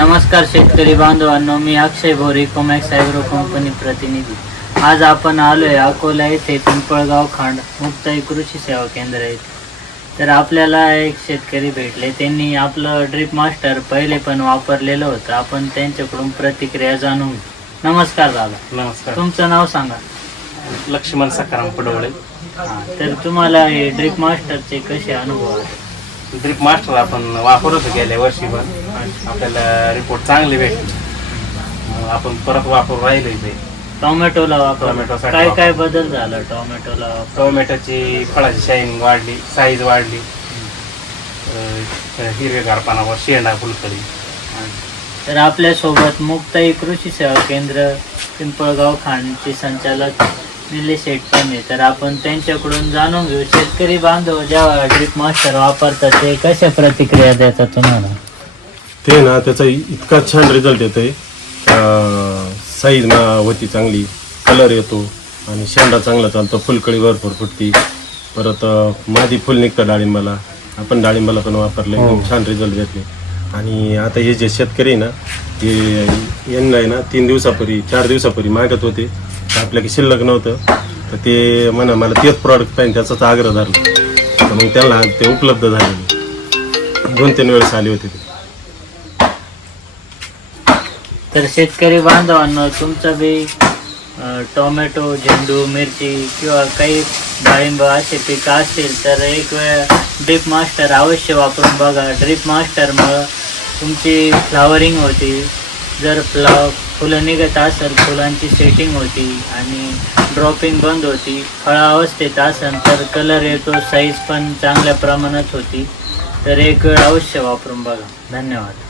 नमस्कार शेतकरी बांधवांनो मी अक्षय भोरी कोमॅक्स ॲग्रो कंपनी प्रतिनिधी. आज आपण आलोय अकोला येथे पिंपळगाव खांड मुक्ताई कृषी सेवा केंद्र येथे. तर आपल्याला एक शेतकरी भेटले. त्यांनी आपलं ड्रिप मास्टर पहिले पण वापरलेलं होतं. आपण त्यांच्याकडून प्रतिक्रिया जाणून घेऊ. नमस्कार दादा. नमस्कार. तुमचं नाव सांगा. लक्ष्मण सकाराम पडवळे. हां तर तुम्हाला हे ड्रिप मास्टरचे कसे अनुभव आले ड्रिप मास्टर आपण वापरत होतो गेल्या वर्षीभर. आपल्याला रिपोर्ट चांगले भेटले. आपण परत वापरून राहिले ते. टोमॅटोला वापर. टोमॅटोसाठी काय वापर. काय बदल झाला टोमॅटोला वापर? टोमॅटोची फळाची शाईनिंग वाढली साईज वाढली. अं, हिरवेगारपणावर शेंडा फुलकडी तर आपल्यासोबत मुक्ताई कृषी सेवा केंद्र पिंपळगाव खांडचे संचालक निलेश शेठ पण तर आपण त्यांच्याकडून जाणून घेऊ शेतकरी बांधव जेव्हा ड्रिप मास्टर वापरतात ते कशा प्रतिक्रिया देतात तुम्हाला? ते ना त्याचा इतका छान रिझल्ट येतोय. साईज ना होती चांगली कलर येतो आणि शेंडा चांगला चालतो फुलकळी भरपूर फुटती. परत मादी फुल निघतं डाळिंबाला. आपण डाळिंबाला पण वापरले एकदम छान रिझल्ट घेतले आणि आता हे जे शेतकरी आहे ना ते यांना आहे ना तीन दिवसापूर्वी चार दिवसापूर्वी मागत होते. तर आपल्याकडे शिल्लक नव्हतं. तर ते म्हणा मला तेच प्रॉडक्ट पाहिजे त्याचाच आग्रह धरला. तर मग त्यांना ते उपलब्ध झाले दोन तीन वेळेस आले होते ते. तर शेतकरी बांधवांना तुमचा बी टोमॅटो झेंडू मिरची किंवा काही डाळिंब असे पिकं असतील तर एक वेळ ड्रीप मास्टर अवश्य वापरून बघा. ड्रीप मास्टरमुळं तुमची फ्लावरिंग होती. जर फ्ला फुलं निघत असेल फुलांची सेटिंग होती आणि ड्रॉपिंग बंद होती फळावस्थेत असेल तर कलर येतो साईज पण चांगल्या प्रमाणात होती. तर एक वेळ अवश्य वापरून बघा. धन्यवाद.